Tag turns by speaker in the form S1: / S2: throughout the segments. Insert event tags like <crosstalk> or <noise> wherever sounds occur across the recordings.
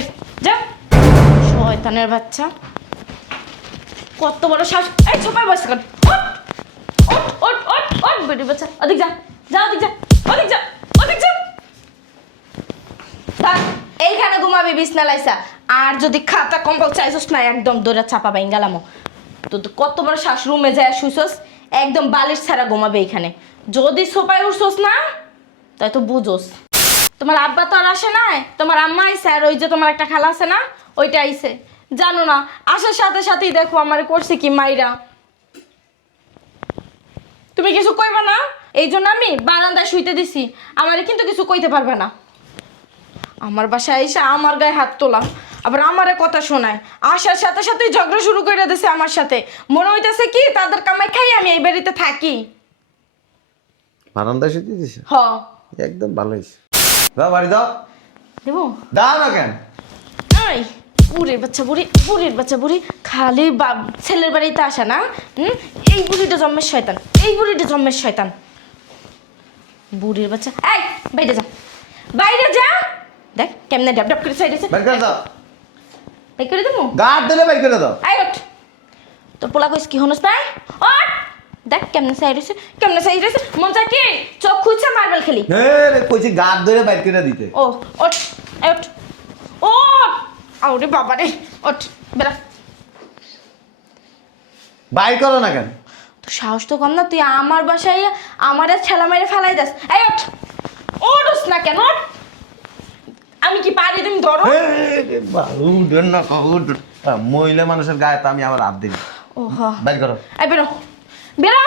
S1: এই, যা। শয়তানের বাচ্চা। কত বড় শ্বাস এই বসে কর এইখানে ঘুমাবি, বিছনা লাইসা। আর যদি খাতা কম্বল চাইছস না, একদম দৌড়া চাপা বাইন গেলাম। তো কত বড় শ্বাস রুমে যায় শুইছস, একদম বালিশ ছাড়া ঘুমাবে এইখানে। যদি সোপায় উঠছস না, তাই তো বুঝোস। তোমার আব্বা তো আর আসে না তোমার আম্মা আইসে আর ওই যে তোমার একটা খালা আছে না ওইটা আইসে জানো না আসার সাথে সাথেই দেখো আমার করছে কি মাইরা। তুমি কিছু কইবা না? এই জন্য আমি বারান্দায় শুইতে দিছি আমারে কিন্তু কিছু কইতে পারবে না। আমার বাসায় এসে আমার গায়ে হাত তোলা আবার আমারে কথা শোনায়। আসার সাথে সাথে ঝগড়া শুরু করে দিছে আমার সাথে। মনে হইতেছে কি তাদের কামাই খাই আমি এই বাড়িতে থাকি।
S2: বারান্দায় শুইতে দিছে?
S1: হ।
S2: একদম ভালো হয়েছে দাও বাড়ি দাও।
S1: দেবো?
S2: দাও না কেন?
S1: এই বুড়ির বাচ্চা বুড়ি বুড়ির বাচ্চা বুড়ি খালি বাপ ছেলের বাড়িতে আসা না হুম? এই বুড়িটা জন্মের শয়তান এই বুড়িটা জন্মের শয়তান। বুড়ির বাচ্চা এই বাইরে যা। বাইরে যা। দেখ কেমনে ডাব ডাব করে সাইড আছে
S2: বের করে দাও।
S1: বাই করে দেবো?
S2: গার্ড দিলে বের করে দাও।
S1: আই ওঠ। তোর পোলা কইস কি হনস তাই ওঠ! দেখ কেমনে সাইড আছে কেমনে সাইড আছে মন চায় কি? চোখ খুঁজছে মার্বেল খেলি।
S2: রে কইছি ধরে বের করে দিতে।
S1: ও ওঠ আই ওঠ ওঠ। আউরে বাবা রে ওঠ বেরা
S2: বাইর করো না কেন?
S1: তো সাহস তো কম না তুই আমার বাসায় আমার ছেলা মেরে ফেলাই দাস। এই ওঠ ওঠস না কেন ওঠ। আমি কি পারি তুমি ধরো?
S2: মহিলা মানুষের গায়ে তো আমি আবার হাত দিই। বাইর করো।
S1: এই বেরো। বেরো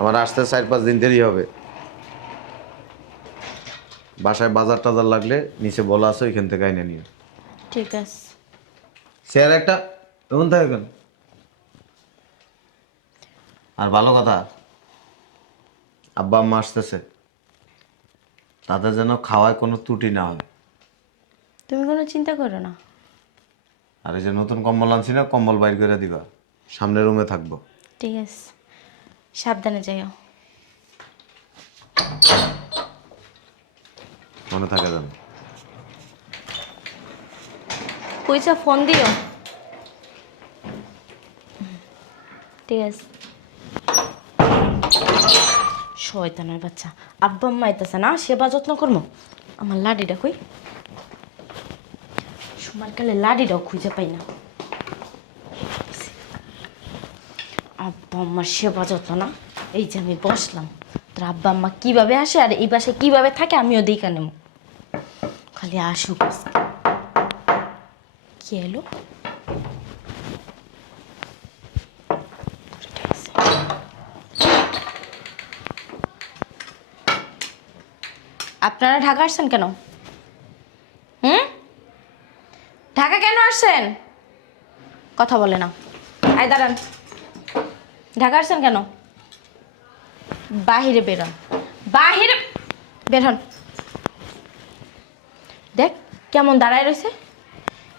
S2: আমার আসতে চার পাঁচ দিন দেরি হবে। বাসায় বাজার টাজার লাগলে নিচে বলা আছে ওইখান থেকে আইনে নিও।
S1: ঠিক আছে।
S2: শেয়ার একটা এমন থাকে কেন? আর ভালো কথা আব্বা আম্মা আসতেছে। তাদের যেন খাওয়ায় কোনো ত্রুটি না হয়।
S1: তুমি কোনো চিন্তা করো না।
S2: আর এই যে নতুন কম্বল আনছি না কম্বল বাইর করে দিবা। সামনের রুমে থাকব।
S1: ঠিক আছে। সাবধানে যাইও।
S2: মনে থাকে যেন।
S1: কইছা ফোন দিও? ঠিক আছে। শয়তানের বাচ্চা। আব্বা আম্মা আইতাছে না সেবা যত্ন করব? আমার লাডিটা কই? সমারকালে লাডিটাও খুঁজে পাই না আব্বা আম্মার সেবা যত্ন না এই যে আমি বসলাম তোর আব্বা আম্মা কীভাবে আসে আর এই বাসায় কীভাবে থাকে আমিও দেখা নেব খালি আসুক। কি এলো আপনারা ঢাকা আসছেন কেন হুম ঢাকা কেন আসছেন কথা বলে না আয়, দাঁড়ান। ঢাকা আসছেন কেন? বাহিরে বেরোন বাহিরে বেরোন দেখ কেমন দাঁড়ায় রয়েছে।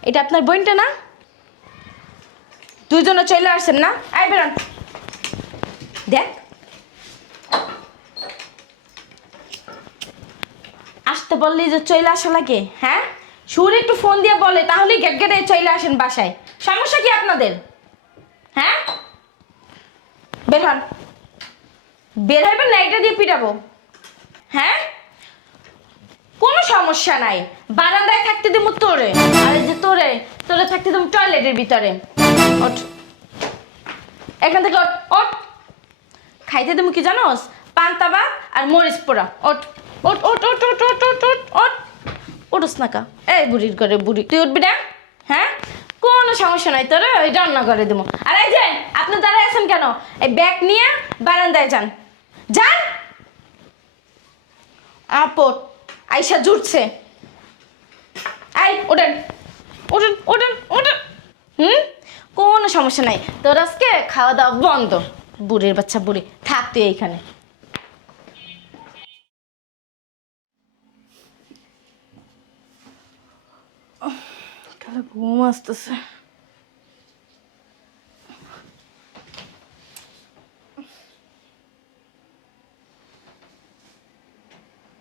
S1: এটা আপনার বোনটা না? দুজনে চলে আসছেন না? আয় বেরোন দেখ। আসতে বললি যে চলে আসা লাগে হ্যাঁ? সুর একটু ফোন দিয়ে বলে তাহলে গেট গেটে চলে আসেন বাসায়। সমস্যা কি আপনাদের? হ্যাঁ? বের হন। বের হইবেন না, এটা দিয়ে পিটাবো। হ্যাঁ? কোনো সমস্যা নাই। বারান্দায় থাকতে দেবো তোরে। আরে যে তোরে তোরে থাকতে দেবো টয়লেটের ভিতরে। ওঠ। এখান থেকে ওঠ ওঠ। খাইতে দেবো কি জানোস? পান্তা ভাত আর মরিচ পোড়া। ওঠ ওঠ ওঠ ওঠ ওঠ ওঠ ওঠ ওঠ। ওঠস না কা। এই বুড়ির ঘরে বুড়ি। তুই উঠবি না? হ্যাঁ? কোনো সমস্যা নাই ওই রান্না করে দেবো আর এই যে, আপনি দাঁড়ায় আছেন কেন? এই ব্যাগ নিয়ে বারান্দায় যান। যান! আপট আইসা জুটছে। আই ওঠেন। ওঠেন ওঠেন ওঠেন। হুম? কোনো সমস্যা নাই। তোর আজকে খাওয়া দাওয়া বন্ধ। বুড়ির বাচ্চা বুড়ি, থাক তুই এইখানে। কালে ঘুম আসতেছে।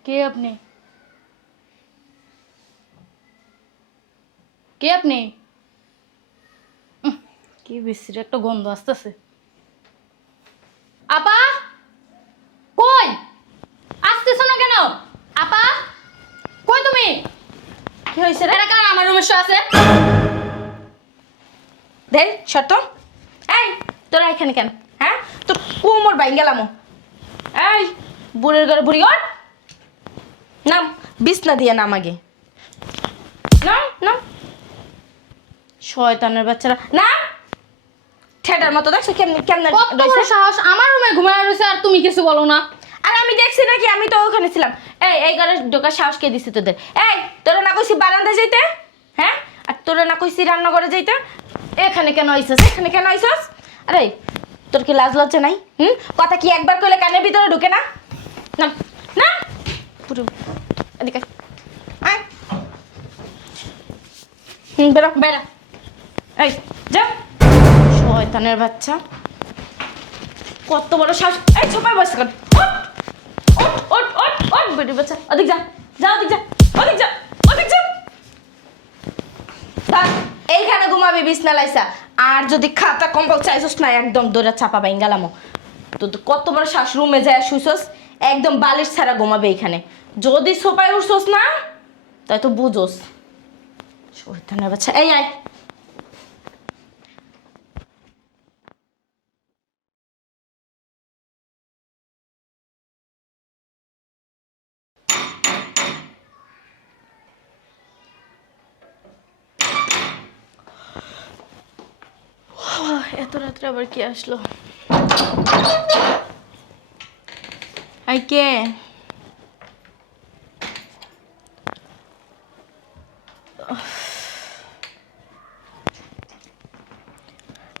S1: কে
S3: আপনি? কে আপনি? কি বিশ্রী একটা গন্ধ আসতেছে। আপা? কই? আসতেছ না কেন? আপা? কই তুমি?
S1: কি হয়েছে
S3: আছে?
S1: শর্ত। এই তোরা এখানে কেন? হ্যাঁ? তোর কোমর বাইন গেলাম এই বুড়ের ঘরে বুড়ি ওঠ। নাম বিছনা দিয়ে নাম আগে। নাম নাম। শয়তানের বাচ্চারা। না ঠেডার মতো দেখছ কেমনি কেমনে
S3: কত বড়
S1: রয়েছে
S3: সাহস আমার রুমে ঘুমায় রয়েছে আর তুমি কিছু বলো না।
S1: আর আমি দেখছি নাকি আমি তো ওখানে ছিলাম। এই এই ঘরে ঢোকার সাহস কে দিছি তোদের? এই তোরা না কইছি বারান্দায় যাইতে? হ্যাঁ? আর তোরা না কইছি রান্নাঘরে যাইতে? এখানে কেন আইসস এখানে কেন আইসস আরে, তোর কি লাজ লজ্জা নাই? হুম? কথা কি একবার কইলে কানের ভিতরে ঢুকে না? না না? পুরো, এদিকে আয়। হুম, বেরো বেরো। এই, যা। শয়তানের বাচ্চা। কত বড় শ্বাস এই, ছোপায় বসে কর ওঠ ওঠ ওঠ ওঠ বেটি বাচ্চা ওদিক যা যা, ওদিক যা ওদিক যা ওদিক যা থাক, এইখানে ঘুমাবি বিছনা লাইসা আর যদি খাতা কম্বল চাইছস না, একদম দৌড়া চাপা বাইন গেলামো। তো কত বড় শ্বাস যায় শুইছস, একদম বালিশ ছাড়া ঘুমাবে এখানে। যদি সোপায় উঠছস না, তাই তো বুঝোস। শৈতানের বাচ্চা। এই আয়। এত রাত্রে আবার কি আসলো? আই কে?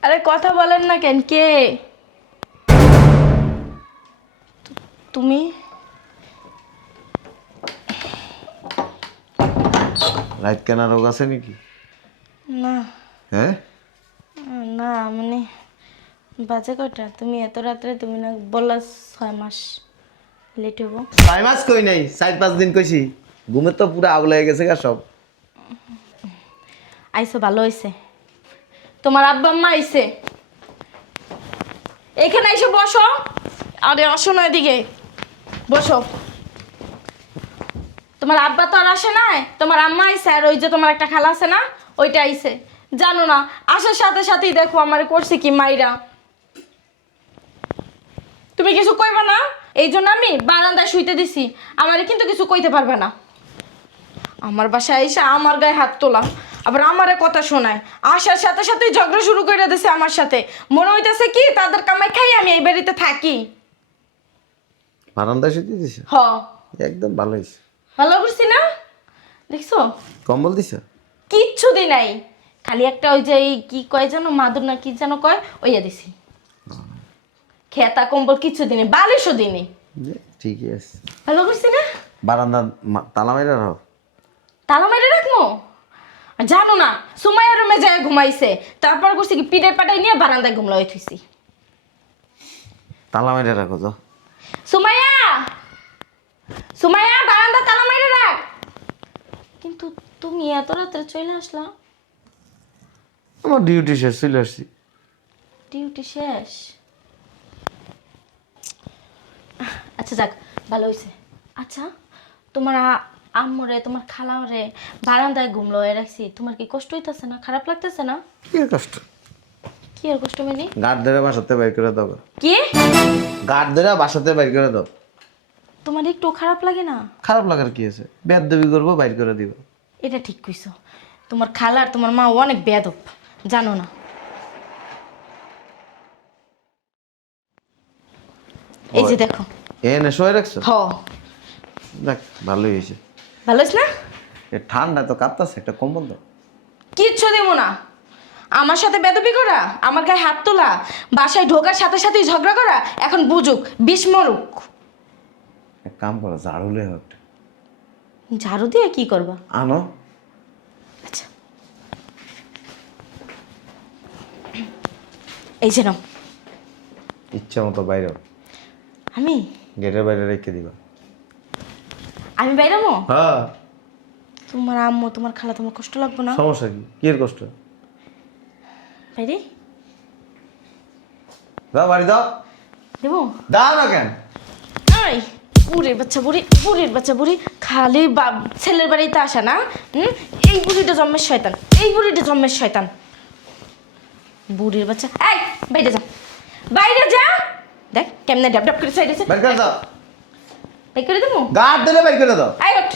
S1: আরে কথা বলেন না কেন কে? তুমি?
S2: রাত কেনা রোগ আছে নাকি?
S1: না।
S2: হ্যাঁ?
S1: মানে বাজে কটা তুমি এত রাত্রে তুমি না বললা ছয় মাস লেট হব।
S2: ছয় মাস কই নাই? চার পাঁচ দিন কইছি। ঘুমে তো পুরো আগুল হয়ে গেছে গা সব।
S1: আইসো ভালো হয়েছে তোমার আব্বা আম্মা আইসে এখানে এসে বসো। আরে আসো না এদিকে। বসো। তোমার আব্বা তো আর আসে নাই। তোমার আম্মা আইসে আর ওই যে তোমার একটা খালা আছে না ওইটা আইসে জানো না আসার সাথে সাথেই দেখো আমার করছে কি মাইরা। তুমি কিছু কইবা না? এই জন্য আমি বারান্দায় শুইতে দিছি। আমারে কিন্তু কিছু কইতে পারবে না। আমার বাসায় এসে আমার গায়ে হাত তোলা। আবার আমারে কথা শোনায়। আসার সাথে সাথে ঝগড়া শুরু করে দিছে আমার সাথে। মনে হইতেছে কি তাদের কামাই খাই আমি এই বাড়িতে থাকি।
S2: বারান্দায় শুইতে দিছে?
S1: হ।
S2: একদম ভালো হয়েছে
S1: ভালো করছি না? দেখছ?
S2: কম্বল দিছে?
S1: কিচ্ছু দি নাই। খালি একটা ওই যে এই কি কয় যেন মাদুর না কি যেন কয় ওইয়া দিছি। খেতা কম্বল কিচ্ছু দিনে বালিশও দিনে।
S2: যে, ঠিকই আছে।
S1: ভালো করছি না?
S2: বারান্দা তালা মাইরা রাখো।
S1: তালা মেরে রাখব? জানো না সুমাইয়া রুমে যায় ঘুমাইছে। তারপর করছি কি পিঠে পাটাই নিয়ে বারান্দায় ঘুমলা হয়ে থুইছি
S2: তালা মাইরা রাখো তো
S1: সুমাইয়া! সুমাইয়া বারান্দা তালা মেরে রাখ। কিন্তু তুমি এত রাত্রে চলে আসলা।
S2: আমার ডিউটি শেষ চলে আসছি।
S1: ডিউটি শেষ? আচ্ছা যাক ভালো হয়েছে আচ্ছা তোমার আম্মুরে তোমার খালারে বারান্দায় ঘুমলো হয়ে রাখছি। তোমার কি কষ্ট হইতেছে না? খারাপ লাগতেছে না?
S2: কি আর কষ্ট?
S1: কি আর কষ্ট মানে?
S2: গার্ড ধরে বাসাতে বাইর করে দাও
S1: কি?
S2: গার্ড ধরে বাসাতে বাইর করে দাও।
S1: তোমার একটু খারাপ লাগে না?
S2: খারাপ লাগার কি আছে? বেদ দেবী করব বাইর করে দিব।
S1: এটা ঠিক কইছো। তোমার খালা আর তোমার মা অনেক বেয়াদব। জানো না। এই যে দেখো।
S2: এ নে শোয়ে রাখছো?
S1: হ।
S2: দেখ ভালোই হয়েছে।
S1: ভালো হয়েছে না?
S2: এ ঠান্ডা তো কাঁপতাছে একটা কম্বল দাও।
S1: কিচ্ছু দেবো না। আমার সাথে বেদবি করা আমার গায়ে হাত তোলা বাসায় ঢোকার সাথে সাথেই ঝগড়া করা এখন বুঝুক বিষ মরুক।
S2: এক কাম করো ঝাড়ু লে হোক
S1: ঝাড়ু দিয়ে কি করবা?
S2: আনো।
S1: আচ্ছা। এই যে নাও।
S2: ইচ্ছা মতো বাইরে
S1: আমি?
S2: গেটের বাইরে রেখে দিবা।
S1: আমি বাইরামো
S2: হ্যাঁ।
S1: তোমার আম্মু তোমার খালা তোমার কষ্ট লাগবে না?
S2: সমস্যা কি? কি এর কষ্ট?
S1: বাইরে।
S2: দাও বাড়ি দাও।
S1: দেবো?
S2: দাও না কেন?
S1: এই বুড়ির বাচ্চা বুড়ি বুড়ির বাচ্চা বুড়ি। খালি বা ছেলের বাড়িতে আসে না হুম? এই বুড়িটা জন্মের শয়তান এই বুড়িটা জন্মের শয়তান। বুড়ির বাচ্চা। এই বাইরে যা। বাইরে যা। দেখ কেমনে ডাব ডাব করে সাইড আছে
S2: বাইর করে দাও।
S1: বাই করে দেবো?
S2: গাড় দিলে বাইর করে দাও।
S1: আই ওঠ।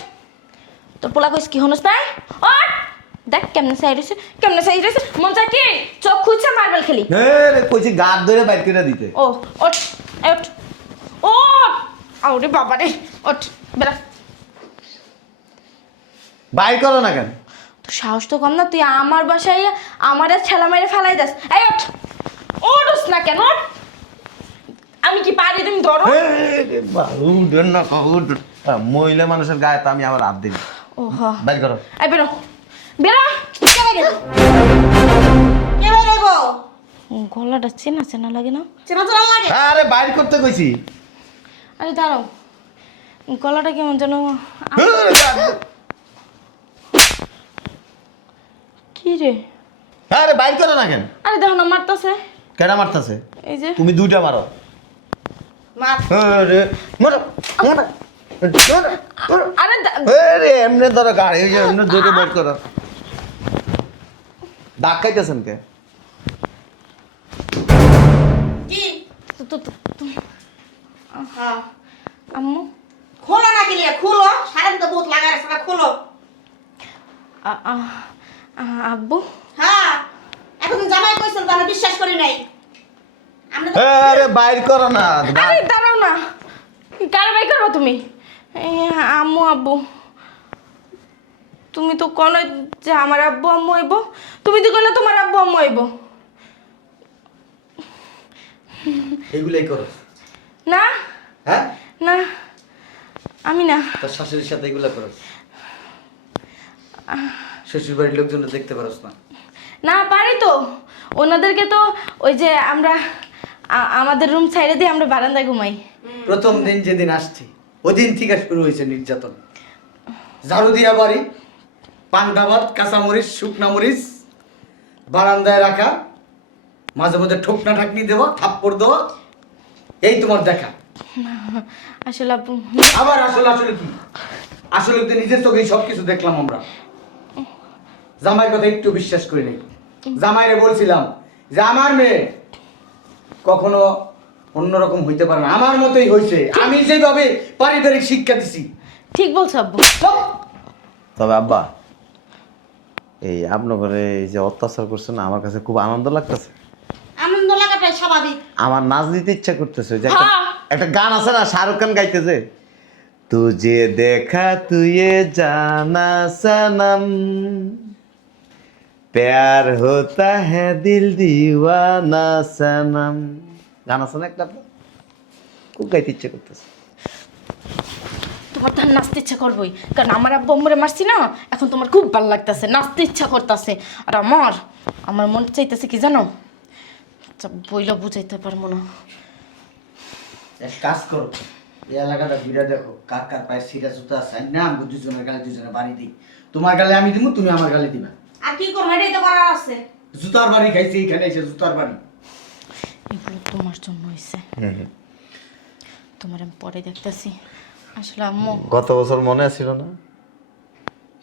S1: তোর পোলা কইস কি হনস তাই? ওঠ। দেখ কেমনে সাইড আছে কেমনে সাইড আছে মন চায় কি? চোখ খুঁজছে মার্বেল খেলি।
S2: রে কইছি গাড় ধরে বাইর করে দিতে।
S1: ও ওঠ। এই ওঠ। ওঠ। আরে বাবা রে ওঠ। বেরা
S2: বাইর করো না কেন?
S1: সাহস তো কম না তুই আমার বাসায় আমার আর ছেলা মেরে ফেলাই দাস। এই ওঠ ওঠস না কেন আমি কি পারি তুমি ধরো?
S2: উঠেন না উঠ মহিলা মানুষের গায়ে তো আমি আবার হাত দিই বাইর করো।
S1: এই বেরো। বেরো গলাটা চেনা চেনা লাগে না?
S4: চেনা চেনা লাগে?
S2: আরে বাইর করতে কইছি।
S1: আরে দাঁড়াও। গলাটা কেমন যেন কি রে?
S2: আরে বাইর করো না কেন?
S1: আরে দেখো না মারতাছে।
S2: কেডা মারতাছে?
S1: এই যে।
S2: তুমি দুইটা মারো।
S4: মার।
S2: আরে মারো মারো।
S1: আরে দা-
S2: আরে এমনি ধরো গাড়ি ওই যে এমনি ধরে বাইর করো। দাগ খাইতেছেন কে?
S4: কি?
S1: তো- তো- তো- তো-
S4: হ্যাঁ
S1: আম্মু।
S4: খোলো না খুলো। সারাদিন তো বহুত লাগার সেটা খুলো।
S1: আ- আব্বু?
S4: হ্যাঁ এখন জামাই কইছেন তাহলে বিশ্বাস করি নাই। আমরা
S2: আরে বাইর করো না
S1: আরে দাঁড়াও না। কার বাই করব তুমি? আম্মু আব্বু। তুমি তো কোন যে আমার আব্বু আম্মু আইব তুমি তো কইলে তোমার আব্বু আম্মু আইব
S5: এগুলাই করো।
S1: না?
S5: হ্যাঁ?
S1: না। আমি না।
S5: তোর শাশুড়ির সাথে এগুলা করো। শ্বশুর বাড়ির লোকজন দেখতে পারস না।
S1: না পারি তো। ওনাদেরকে তো ওই যে আমরা আ- আমাদের রুম ছাইড়ে দিয়ে আমরা বারান্দায় ঘুমাই।
S5: প্রথম দিন যেদিন আসছি ওদিন থেকে শুরু হয়েছে নির্যাতন। ঝাড়ু দিয়া বাড়ি পান্তা ভাত কাঁচামরিচ শুকনা মরিচ বারান্দায় রাখা মাঝে মধ্যে ঠোকনা ঠাকনি দেওয়া থাপ্পড় দেওয়া এই তোমার দেখা।
S1: আসলে
S5: আবার আসলে আসলে কি? আসলে তো নিজের চোখেই সব কিছু দেখলাম আমরা। জামাইয়ের কথা একটু বিশ্বাস করি নাই। জামাইরে বলছিলাম যে আমার মেয়ে কখনো অন্যরকম হইতে পারে না। আমার মতোই হয়েছে আমি যেভাবে পারিবারিক শিক্ষা দিছি।
S1: ঠিক বলছো আব্বু।
S2: তবে আব্বা এই আপনার এই যে অত্যাচার করছেন না আমার কাছে খুব আনন্দ লাগতেছে।
S4: আনন্দ লাগাটাই স্বাভাবিক।
S2: আমার নাচ দিতে ইচ্ছা করতেছে। যে একটা-
S1: হ্যাঁ।
S2: একটা গান আছে না শাহরুখ খান গাইতেছে তুঝে দেখা তুয়ে জানা সনম প্যার হোতা হ্যাঁ দিল দিওয়ানা সনম। গান আছে না একটা? খুব গাইতে ইচ্ছা করতেছে।
S1: তোমার তো আর নাচতে ইচ্ছা করবোই। কারণ আমার আব্বু আম্মুরে মারছি না এখন তোমার খুব ভালো লাগতেছে নাচতে ইচ্ছা করতেছে। আর আমার আমার মন চাইতেছে কি জানো? আচ্ছা বইলা বুঝাইতে পারব না।
S5: এক কাজ করো এই এলাকাটা ঘুরে দেখো কার কার পায়ে সিটা জুতা আছে। না আমি দুজনের গালে দুজনের বাড়ি দিই। তোমার গালে আমি দিব তুমি আমার গালে দিবা।
S4: আর কি করব এটাই তো করার আছে।
S5: জুতার বাড়ি খাইছি এখানে এসে জুতার বাড়ি।
S1: এগুলো তোমার জন্য হয়েছে তোমার আমি পরে দেখতেছি। আসলে আম্মু।
S2: গত বছর মনে ছিল না?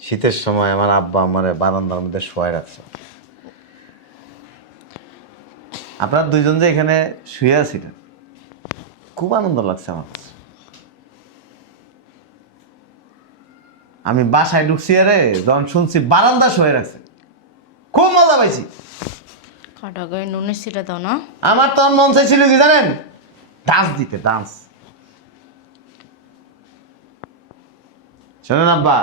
S2: শীতের সময় আমার আব্বা আমার বারান্দার মধ্যে শোয়াই রাখছে। আপনারা দুইজন যে এখানে শুয়ে আছিলেন খুব আনন্দ লাগছে আমার আমি বাসায় ঢুকছি আরে যখন শুনছি বারান্দা শুয়ে রাখছে। খুব মজা পাইছি।
S1: কাটা গায়ে নুনের ছিলে দাও না।
S2: আমার তখন মন চাইছিল কি জানেন? ডান্স দিতে ডান্স। শোনেন আব্বা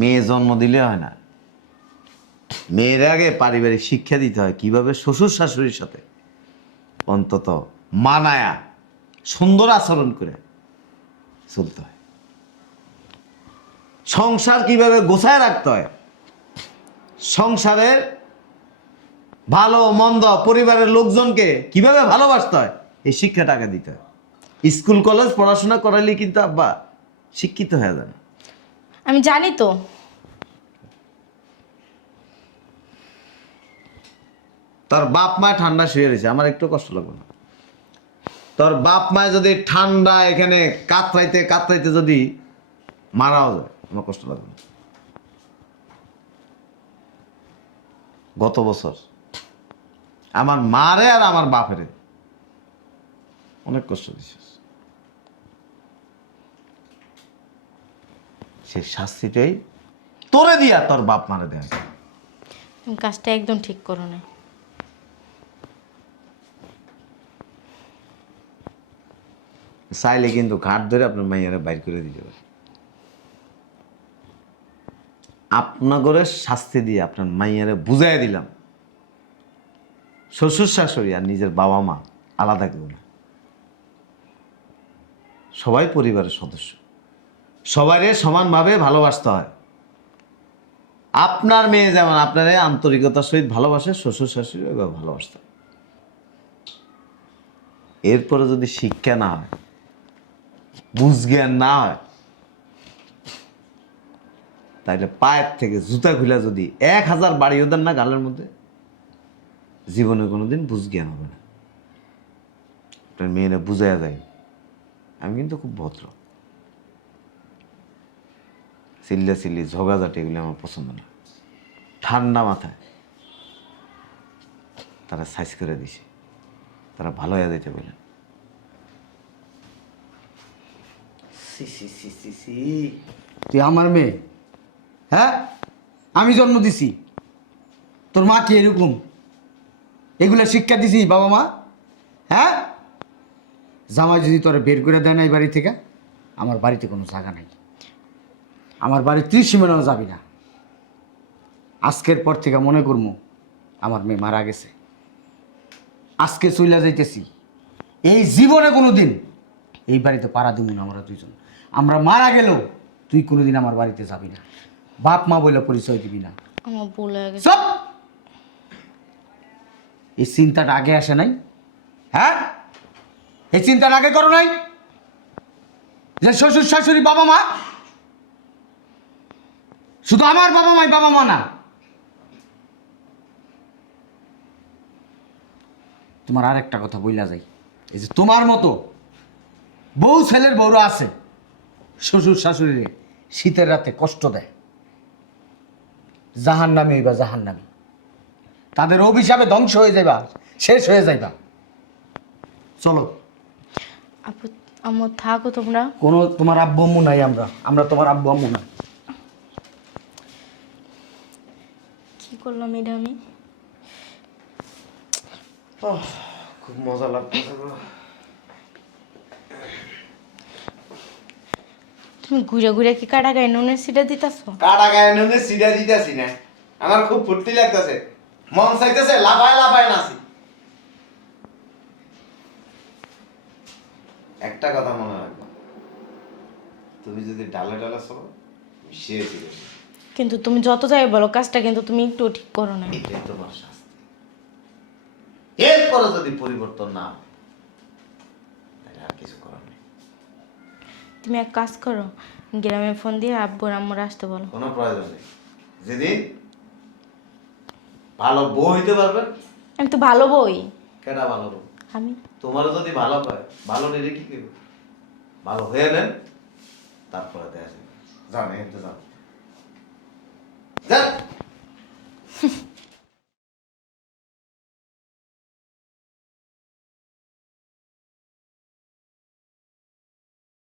S2: মেয়ে জন্ম দিলে হয় না। মেয়ের আগে পারিবারিক শিক্ষা দিতে হয় কীভাবে শ্বশুর শাশুড়ির সাথে। অন্তত মানায়া সুন্দর আচরণ করে চলতে হয়। সংসার কীভাবে গোছায় রাখতে হয়? সংসারের ভালো মন্দ পরিবারের লোকজনকে কীভাবে ভালোবাসতে হয়? এই শিক্ষাটাকে দিতে হয়। স্কুল কলেজ পড়াশোনা করাইলে কিন্তু আব্বা শিক্ষিত হয়ে যাবে।
S1: আমি জানি তো।
S2: তোর বাপ মা ঠান্ডা শুয়ে রয়েছে আমার একটু কষ্ট লাগবে না। তোর বাপ মা যদি ঠান্ডা এখানে কাতরাইতে কাতরাইতে যদি মারাও যায় আমার কষ্ট লাগবে না। গত বছর আমার মারে আর আমার বাপেরে অনেক কষ্ট দিছিস সে শাস্তিটাই তোরে দিয়া তোর বাপ মারে দেয়
S1: কাজটা একদম ঠিক করো না
S2: চাইলে কিন্তু ঘাট ধরে আপনার মাইয়ারে বাইর করে দিতে পারে। আপনাগরের শাস্তি দিয়ে আপনার মাইয়ারে বুঝাই দিলাম। শ্বশুর শাশুড়ি আর নিজের বাবা মা আলাদা কেউ না। সবাই পরিবারের সদস্য। সবাইরে সমানভাবে ভালোবাসতে হয়। আপনার মেয়ে যেমন আপনারে আন্তরিকতার সহিত ভালোবাসে, শ্বশুর শাশুড়ি ওইভাবে ভালোবাসতে। এরপরে যদি শিক্ষা না হয়, বুঝ জ্ঞান না হয় তাইলে পায়ের থেকে জুতা খুলে যদি এক হাজার বাড়িও দেন না গালের মধ্যে, জীবনে কোনোদিন বুঝ জ্ঞান হবে না। আপনার মেয়েরা বুঝাইয়া যায় আমি কিন্তু খুব ভদ্র। চিল্লা চিল্লি ঝগাঝাটি এগুলি আমার পছন্দ না। ঠান্ডা মাথায় তারা সাইজ করে দিছে। তারা ভালো হয়ে যেতে বলেন
S5: তুই আমার মেয়ে? হ্যাঁ? আমি জন্ম দিছি। তোর মা কি এরকম? এগুলা শিক্ষা দিছি বাবা মা। হ্যাঁ? জামাই যদি তোরা বের করে দেয় না এই বাড়ি থেকে, আমার বাড়িতে কোনো জায়গা নাই। আমার বাড়ির ত্রিসীমানাও যাবি না। আজকের পর থেকে মনে করব, আমার মেয়ে মারা গেছে। আজকে চইলা যাইতেছি। এই জীবনে কোনো দিন এই বাড়িতে পাড়া দিব না আমরা দুইজন। আমরা মারা গেলেও তুই কোনোদিন আমার বাড়িতে যাবি না। বাপ মা বলে পরিচয় দিবি না।
S1: আমার ভুল হয়ে গেছে।
S5: সব এই চিন্তাটা আগে আসে নাই। হ্যাঁ? এই চিন্তাটা আগে করো নাই। যে শ্বশুর শাশুড়ি বাবা মা শুধু আমার বাবা মাই বাবা মা না। তোমার আর একটা কথা বইলা যাই। এই যে তোমার মতো বউ ছেলের বউরা আছে শ্বশুর শাশুড়িরে শীতের রাতে কষ্ট দেয়। জাহান নামে হইবা জাহান নামে তাদের অভিশাপে ধ্বংস হয়ে যাইবা শেষ হয়ে যাইবা। চলো।
S1: আপু থাকো তোমরা।
S5: কোনো তোমার আব্বু আম্মু নাই আমরা। আমরা তোমার আব্বু আম্মু না।
S1: কি করলাম এটা আমি
S2: খুব মজা লাগতেছে
S1: তুমি ঘুরে ঘুরে কি কাটা গায়ে নুনের সিটা দিতাছো?
S2: কাটা গায়ে নুনে সিডা দিতেছি না। আমার খুব ফুর্তি লাগতেছে। মন চাইতেছে লাফায় লাফায় নাচি। একটা কথা মনে রাখব। তুমি যদি ডালে ডালে চলো ছিল
S1: কিন্তু তুমি যত যাই বলো কাজটা কিন্তু তুমি একটু ঠিক করো না।
S2: এটাই তোমার শাস্তি। এরপরে যদি পরিবর্তন না হয় তাহলে আর কিছু করার
S1: তুমি এক কাজ করো গ্রামে ফোন দিয়ে আব্বু আম্মুর আসতে বলো।
S2: কোনো প্রয়োজন নেই। যেদিন ভালো বউ হইতে পারবে?
S1: আমি তো ভালো বই।
S2: কেডা ভালো বউ?
S1: আমি।
S2: তোমার যদি ভালো পায় ভালো নেই কি করবে? ভালো হয়ে নেন তারপরে দেখা যাবে। জানে হেঁটে যান। যা <laughs>